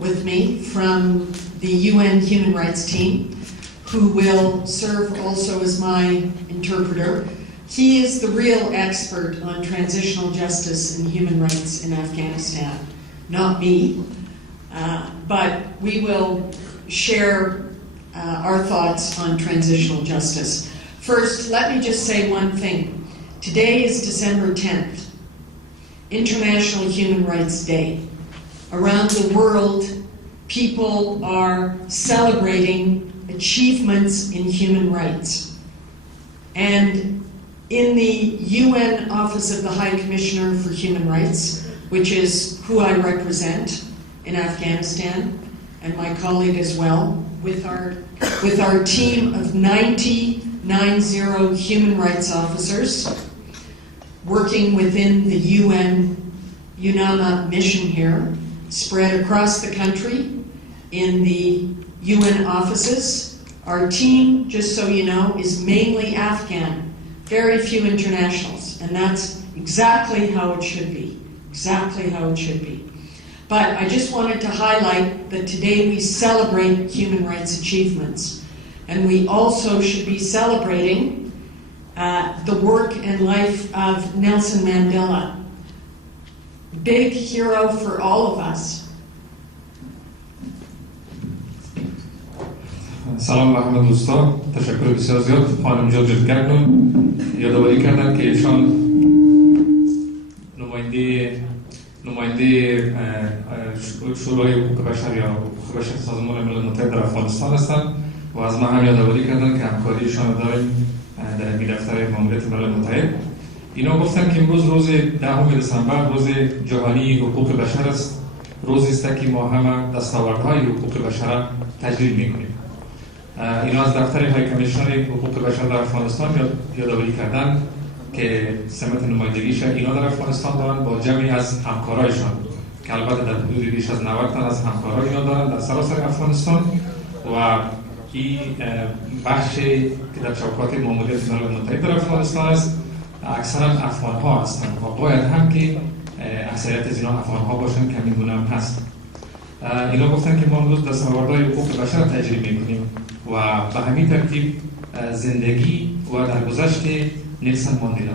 with me from the UN Human Rights team, who will serve also as my interpreter. He is the real expert on transitional justice and human rights in Afghanistan, not me, but we will share our thoughts on transitional justice. First, let me just say one thing. Today is December 10th, International Human Rights Day. Around the world, people are celebrating achievements in human rights. And in the UN Office of the High Commissioner for Human Rights, which is who I represent in Afghanistan, and my colleague as well, with our team of 90 human rights officers working within the UN Yunama mission here, spread across the country in the UN offices. Our team, just so you know, is mainly Afghan, very few internationals, and that's exactly how it should be, exactly how it should be. But I just wanted to highlight that today we celebrate human rights achievements, and we also should be celebrating the work and life of Nelson Mandela, big hero for all of us. سلام و همه دوستان، تشکر بسیار زیاد. خانم جرجت گانیون یادآوری کردن که ایشان نماینده شورای حقوق بشر یا حقوق بشر سازمان ملل متحد در افغانستان هستند و از ما هم یادآوری کردن که همکاریشان رو داریم در این دفتر ماموریت ملل متحد. اینا گفتن که امروز روز 10 دسامبر روز جهانی حقوق بشر است، روزی است که ما همه دستاوردهای حقوق بشر تجلیل می‌کنیم. اینا از دفتر های کمیشنر حقوق بشر در افغانستان یادآوری کردن که سمت نمایندگیش اینا در افغانستان دارن با جمعی از همکارایشان که البته در حدود بیش از 90 تن از همکارای اینا دارن در سراسر افغانستان و این بخشی که در چوکات ماموریت ملل متحد در افغانستان است اکثرا افغان ها هستند و باید هم که اکثریت از اینا افغان ها باشن که همین گونه هم هست. اینا گفتن که ما امروز دستاوردهای حقوق بشر تجربه می‌کنیم و به همین ترتیب زندگی و درگذشت نلسون ماندلا.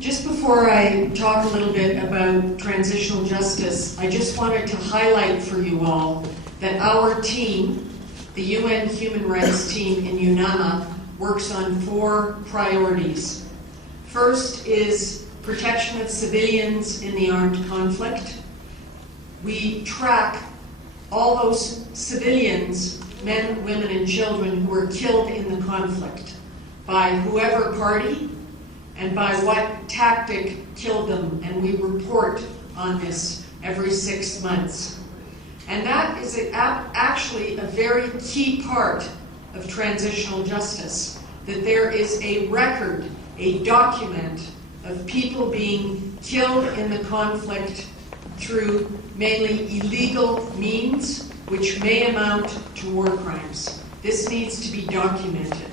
Just before I talk a little bit about transitional justice, I just wanted to highlight for you all that our team, the UN Human Rights team in Yunama, works on 4 priorities. First is protection of civilians in the armed conflict. We track all those civilians, men, women, and children who were killed in the conflict by whoever party and by what tactic killed them, and we report on this every 6 months. And that is actually a very key part of transitional justice, that there is a record, a document of people being killed in the conflict through mainly illegal means, which may amount to war crimes. This needs to be documented.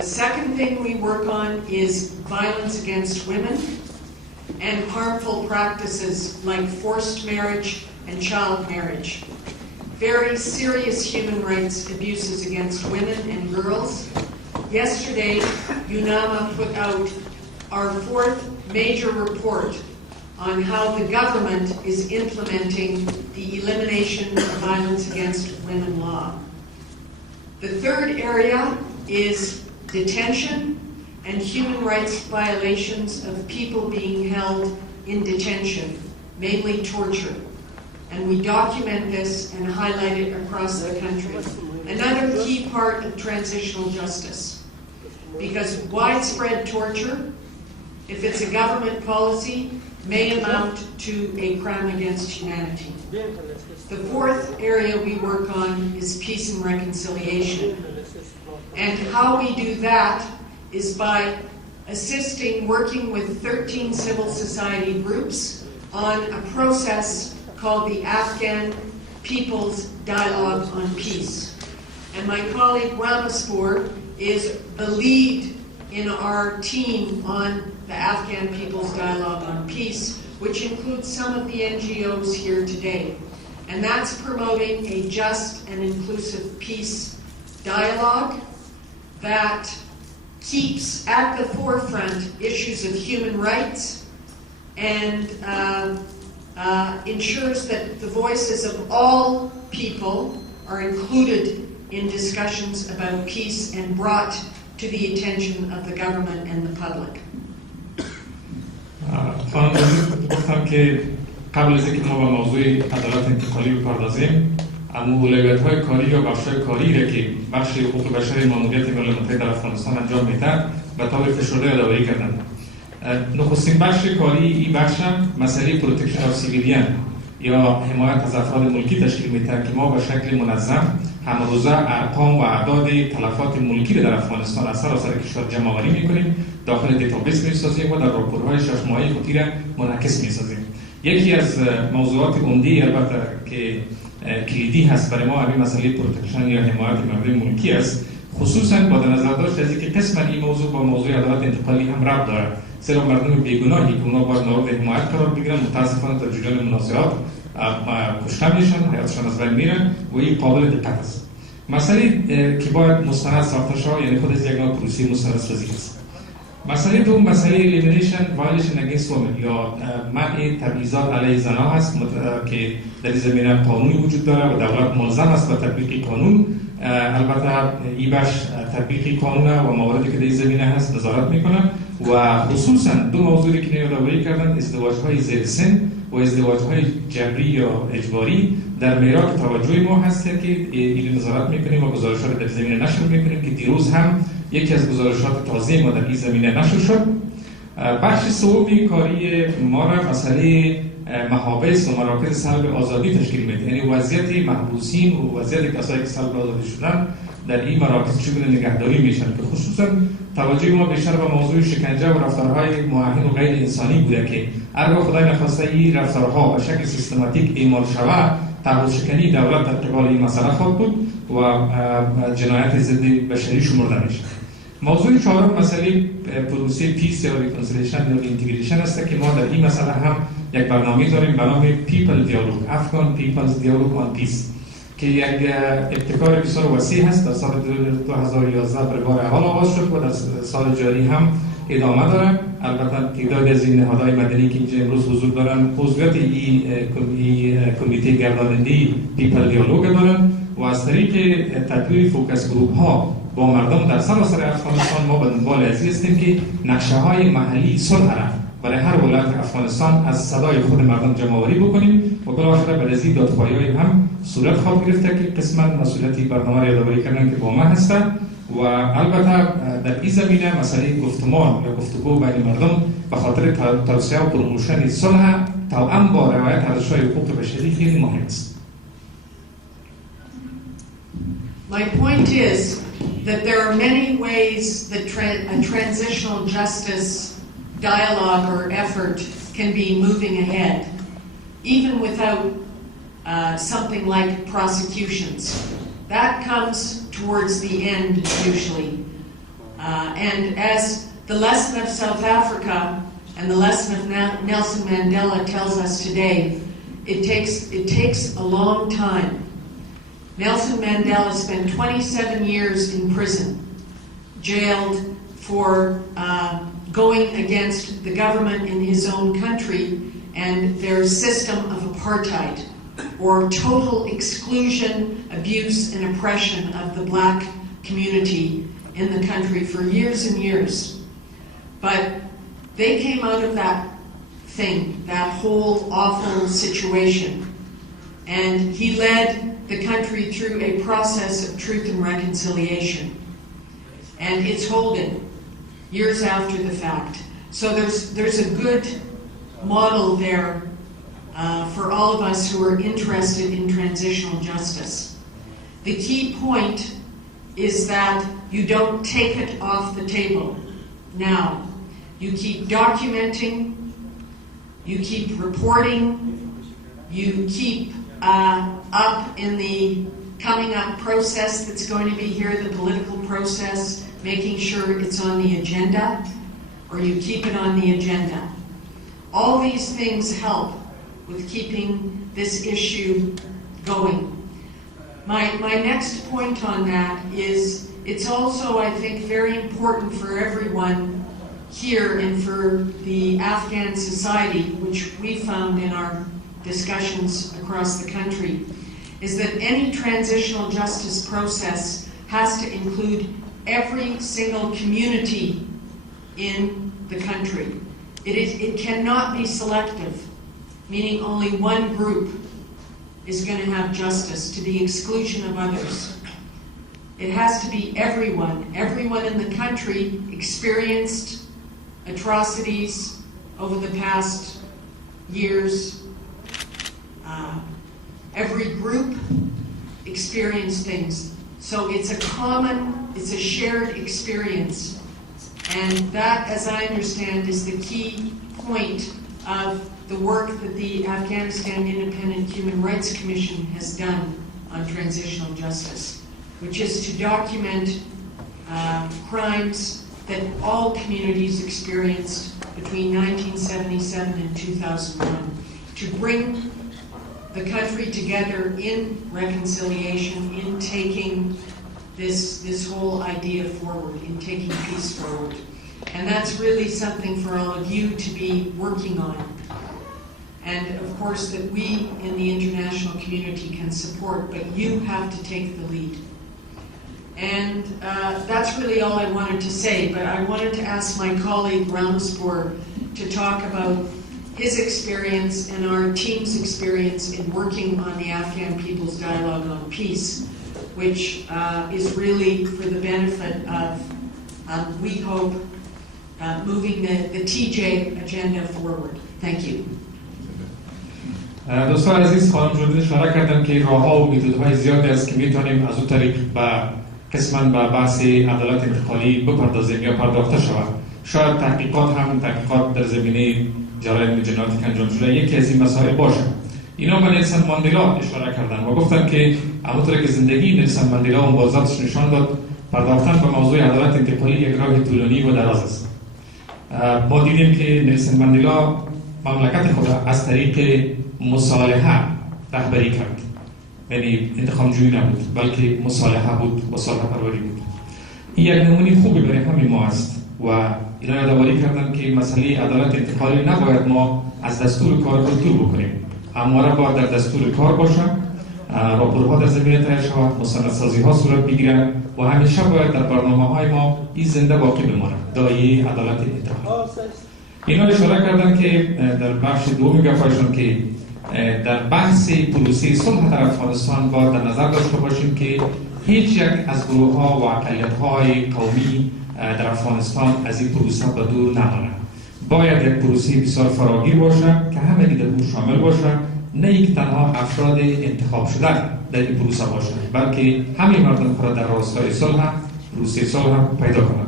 The second thing we work on is violence against women and harmful practices like forced marriage and child marriage. Very serious human rights abuses against women and girls. Yesterday, Yunama put out our 4th major report on how the government is implementing the elimination of violence against women law. The third area is detention and human rights violations of people being held in detention, mainly torture. And we document this and highlight it across the country. Another key part of transitional justice, because widespread torture, if it's a government policy, may amount to a crime against humanity. The 4th area we work on is peace and reconciliation. And how we do that is by assisting, working with 13 civil society groups on a process called the Afghan People's Dialogue on Peace. And my colleague Ramaspour is the lead in our team on the Afghan People's Dialogue on Peace, which includes some of the NGOs here today. And that's promoting a just and inclusive peace dialogue that keeps at the forefront issues of human rights and ensures that the voices of all people are included in discussions about peace and brought to the attention of the government and the public. گفتم که قبل از اینکه ما به موضوع عدالت انتقالی بپردازیم، اولویت‌های کاری یا بخش‌های کاری را که بخش حقوق بشر ماموریت ملل متحد در افغانستان انجام می‌دهد به طور فشرده یادآوری کردند. نخستین بخش کاری این بخش مسئله پروتکشن آف سیویلیان یا حمایت از افراد ملکی تشکیل می‌دهد که ما به شکل منظم همروزه ارقام و اعداد تلفات ملکی را در افغانستان از سراسر کشور جمع‌آوری می‌کنیم، داخل دیتابیس می‌سازیم و در راپورهای 6 ماهه خودی را منعکس می‌سازیم. یکی از موضوعات عمده البته که کلیدی هست برای ما همین مسئله پروتکشن یا حمایت مردم ملکی است، خصوصا با در نظر داشت از اینکه قسما این موضوع با موضوع عدالت انتقالی هم ربط دارد. زیرا مردم بیگناهی که اونا باید مورد حمایت قرار بگیرن متاسفانه در جریان منازعات کشته میشن، حیاتشان از بین میرن و این قابل دقت است. مسئله که باید مستند ساخته شود یعنی خود از یک نوع پروسه مستندسازی است. مسئله دوم مسئله elimination violation against women یا منع تبعیضات علیه زنان است که در این زمینه قانونی وجود دارد و دولت ملزم است به تطبیق قانون. البته این بخش تطبیق قانون و مواردی که در این زمینه هست نظارت میکنه و خصوصا دو موضوعی که یادآوری کردن ازدواج‌های زیر سن و ازدواج‌های جبری یا اجباری در معیار توجه ما هست که این نظارت میکنیم و گزارشات در زمینه نشر میکنیم که دیروز هم یکی از گزارشات تازه ما در این زمینه نشر شد. بخش سومی کاری ما را مسئله محابس و مراکز سلب آزادی تشکیل میده، یعنی وضعیت محبوسین و وضعیت کسایی که سلب آزادی شدن در این مراکز چگونه نگهداری میشن که خصوصا توجه ما بیشتر به موضوع شکنجه و رفتارهای معاهن و غیر انسانی بوده که هرگاه خدای نخواسته این رفتارها به شکل سیستماتیک اعمال شود تعهد شکنی دولت در قبال این مسئله خواهد بود و جنایت ضد بشری شمرده میشه. موضوع چهارم مسئله پروسه پیس یا ریکنسیلیشن یا اینتگریشن است که ما در این مسئله هم یک برنامه داریم به نام پیپل دیالوگ افغان پیپلز دیالوگ آن پیس که یک ابتکار بسیار وسیع هست. در سال 2011 برای بار اول آغاز شد و در سال جاری هم ادامه داره. البته تعداد از این نهادهای مدنی که اینجا امروز حضور دارن عضویت این کمیته گرداننده پیپل دیالوگ دارن و از طریق تطبیق فوکس گروپ ها با مردم در سراسر افغانستان ما به دنبال ازی هستیم که نقشه های محلی صلح را برای هر ولایت افغانستان از صدای خود مردم جمع آوری بکنیم و بالاخره به ازی دادخواهی هم صورت خواهد گرفته که قسما مسئولیتی برنامه را یادآوری کردن که با ما هستند و البته در این زمینه مسئله گفتمان یا گفتگو بین مردم به خاطر توسعه و پروموشن صلح توأم با رعایت ارزش‌های حقوق بشری خیلی مهم است. My point is that there are many ways that a transitional justice dialogue or effort can be moving ahead, even without something like prosecutions. That comes towards the end usually. And as the lesson of South Africa and the lesson of Nelson Mandela tells us today, it takes a long time. Nelson Mandela spent 27 years in prison, jailed for going against the government in his own country and their system of apartheid, or total exclusion, abuse, and oppression of the black community in the country for years and years. But they came out of that thing, that whole awful situation, and he led the country through a process of truth and reconciliation. And it's holding years after the fact. So there's a good model there for all of us who are interested in transitional justice. The key point is that you don't take it off the table now. You keep documenting, you keep reporting, you keep up in the coming up process that's going to be here, the political process, making sure it's on the agenda, or you keep it on the agenda. All these things help with keeping this issue going. My next point on that is it's also, I think, very important for everyone here and for the Afghan society, which we found in our discussions across the country, is that any transitional justice process has to include every single community in the country. It cannot be selective, meaning only one group is going to have justice to the exclusion of others. It has to be everyone. Everyone in the country experienced atrocities over the past years. Every group experienced things. So it's a shared experience. And that, as I understand, is the key point of the work that the Afghanistan Independent Human Rights Commission has done on transitional justice, which is to document crimes that all communities experienced between 1977 and 2001, to bring the country together in reconciliation, in taking this whole idea forward, in taking peace forward. And that's really something for all of you to be working on. And of course that we in the international community can support, but you have to take the lead. And that's really all I wanted to say, but I wanted to ask my colleague Ramespour to talk about his experience and our team's experience in working on the Afghan People's Dialogue on Peace, which is really for the benefit of, we hope, moving the TJ agenda forward. Thank you. دوستان عزیز، خانم جواد اشاره کردن که راه‌ها و میتودهای زیادی است که میتونیم از اون طریق به قسماً به بحث عدالت انتقالی بپردازیم یا پرداخته شود. شاید تحقیقات در زمینه جرایم جنایاتی که انجام شده یکی از این مسائل باشه. اینا به نلسون ماندلا اشاره کردن و گفتن که همونطور که زندگی نلسون ماندلا و مبارزاتش نشان داد، پرداختن به موضوع عدالت انتقالی یک راه طولانی و دراز است. ما دیدیم که نلسون ماندلا مملکت خود از طریق مصالحه رهبری کرد. یعنی انتخاب جویی نبود، بلکه مصالحه بود و صلح پروری بود. این یک نمونه خوبی برای همین ما است و اینا یادآوری کردن که مسئله عدالت انتقالی نباید ما از دستور کار دور بکنیم. همواره باید در دستور کار باشه، راپورها در زمینه تهیه شود، مستندسازی ها صورت بگیرن و همیشه باید در برنامه‌های ما این زنده باقی بمانه، دایره عدالت انتقالی. اینا اشاره کردن که در بخش دوم گفتشون که در بحث پروسه صلح در افغانستان باید در نظر داشته باشیم که هیچ یک از گروه‌ها و اقلیت‌های قومی در افغانستان از این پروسه به دور نمانه. باید یک پروسه بسیار فراگیر باشه که همگی در اون شامل باشه، نه یک تنها افراد انتخاب شده در این پروسه باشه، بلکه همه مردم خود در راستای صلح، پروسه صلح پیدا کنند.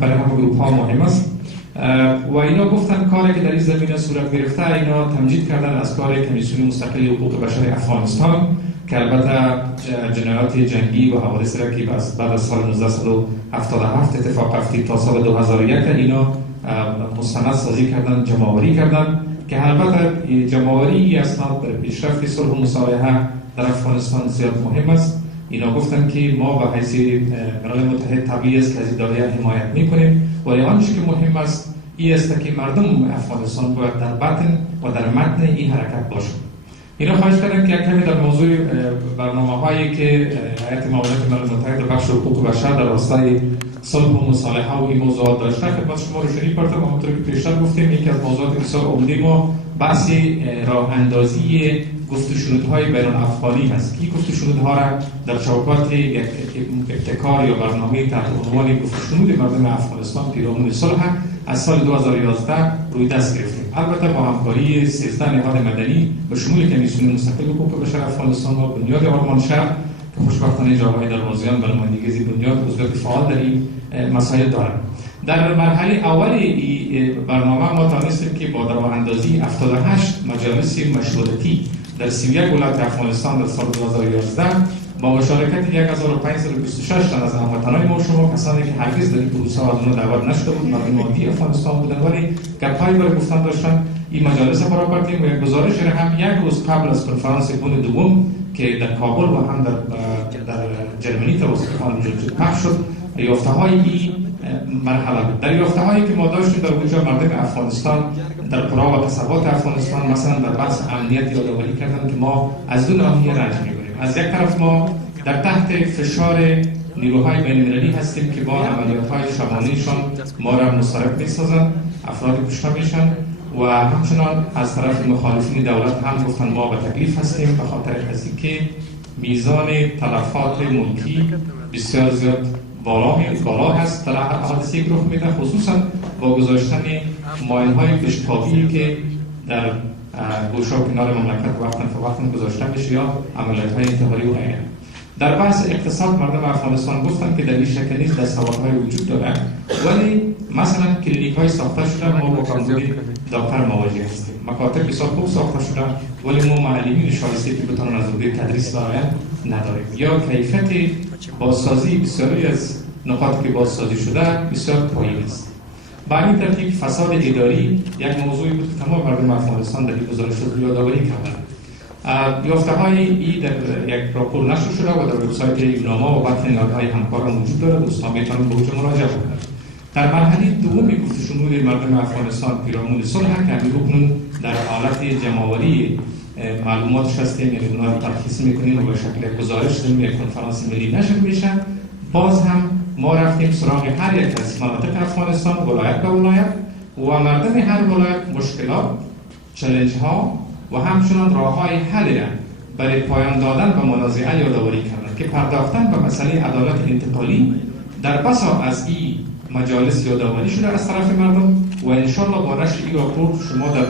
برای همه گروه‌ها مهم است. و اینا گفتن کاری که در این زمینه صورت گرفته، اینا تمجید کردن از کار کمیسیون مستقل حقوق بشر افغانستان که البته جنایات جنگی و حوادث را که بعد از سال 1977 اتفاق افتاد تا سال 2001 اینا مستند سازی کردن، جمع‌آوری کردن که البته جمع‌آوری اسناد در پیشرفت صلح و مصالحه در افغانستان زیاد مهم است. اینا گفتن که ما به حیث ملل متحد طبیعی است که از این دایره حمایت میکنیم، ولی آنچه که مهم است این است که مردم افغانستان باید در بطن و در متن این حرکت باشند. اینا خواهش کردن که کمی در موضوع برنامه‌هایی که هیئت معاونت ملل متحد در بخش حقوق بشر در راستای صلح و مصالحه و این موضوعات داشته خدمت شما روشنی کردم. همونطور که پیشتر گفتیم یکی از موضوعات بسیار عمده ما بحث راه اندازی گفت‌وشنودهای بین افغانی هست که گفت‌وشنودها را در چوکات یک ابتکار یا برنامه تحت عنوان گفت‌وشنود مردم افغانستان پیرامون صلح از سال 2011 روی دست گرفتیم. البته با همکاری 13 نهاد مدنی به شمول کمیسیون مستقل حقوق بشر افغانستان و بنیاد آرمان شهر که خوشبختانه جواد دروازیان به نمایندگی بنیاد عضویت فعال در این مسائل دارند. در مرحله اول برنامه ما توانستیم که با راه اندازی 78 مجالس مشورتی در 31 ولایت افغانستان در سال 2011 با مشارکت 1526 تن از هموطنان ما و شما، کسانی که هرگز در این پروسه از اونها دعوت نشده بود، مردم عادی افغانستان بودن ولی گپ‌هایی برای گفتن داشتن، این مجالس برابر کردیم و یک گزارش را هم یک روز قبل از کنفرانس بن دوم که در کابل و هم در جرمنی توسط خانم جرجت پخش شد، یافته‌های این مرحله بود. در یافته‌هایی که ما داشتیم در اونجا مردم افغانستان در قرى و قصبات افغانستان مثلا در بحث امنیت یادآوری کردن که ما از دو ناحیه رنج می‌بریم. از یک طرف ما در تحت فشار نیروهای بین‌المللی هستیم که با عملیات‌های شبانه‌شان ما را مضطرب می‌سازند، افراد کشته میشن و همچنان از طرف مخالفین دولت هم گفتن ما به تکلیف هستیم به خاطر که میزان تلفات ملکی بسیار زیاد بالا هست در حادثه رخ میده، خصوصا با گذاشتن ماین‌های کشتابی که در گوشه و کنار مملکت وقتا گذاشته میشه یا عملیات‌های انتقالی و غیره. در بحث اقتصاد مردم افغانستان گفتن که در این شکل نیز دستاوردهای وجود داره، ولی مثلا کلینیک‌های ساخته شده ما با کمبود دکتر مواجه هستیم، مکاتب بسیار خوب ساخته شده ولی ما معلمین شایسته که بتونن از دوره تدریس برآیند نداریم، یا کیفیت بازسازی بسیاری از نقاط که بازسازی شده بسیار پایین است. با این ترتیب فساد اداری یک موضوعی بود که تمام مردم افغانستان در این گزارش یادآوری کردند. یافته‌های این در یک راپور نشر شده و در وبسایت یوناما و بعضی نهادهای همکار وجود داره، دوستان میتونن به اونجا مراجعه کنند. در مرحله دوم گفت شمول مردم افغانستان پیرامون صلح که رکن در حالت جمع‌آوری معلوماتش هستیم، یعنی اونها رو تلخیص میکنیم و به شکل گزارش داریم یک کنفرانس ملی نشر میشن. باز هم ما رفتیم سراغ هر یک از مناطق افغانستان ولایت به ولایت و مردم هر ولایت مشکلات، چالش ها و همچنان راه‌های حل را برای پایان دادن به منازعه یادآوری کردند که پرداختن به مسئله عدالت انتقالی در بسا از این مجالس یادآوری شده از طرف مردم و انشالله با نشر این راپورت شما در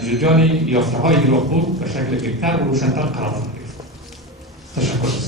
جریان یافته‌های این راپورت به شکل بهتر و روشن‌تر قرار خواهید گرفت. تشکر.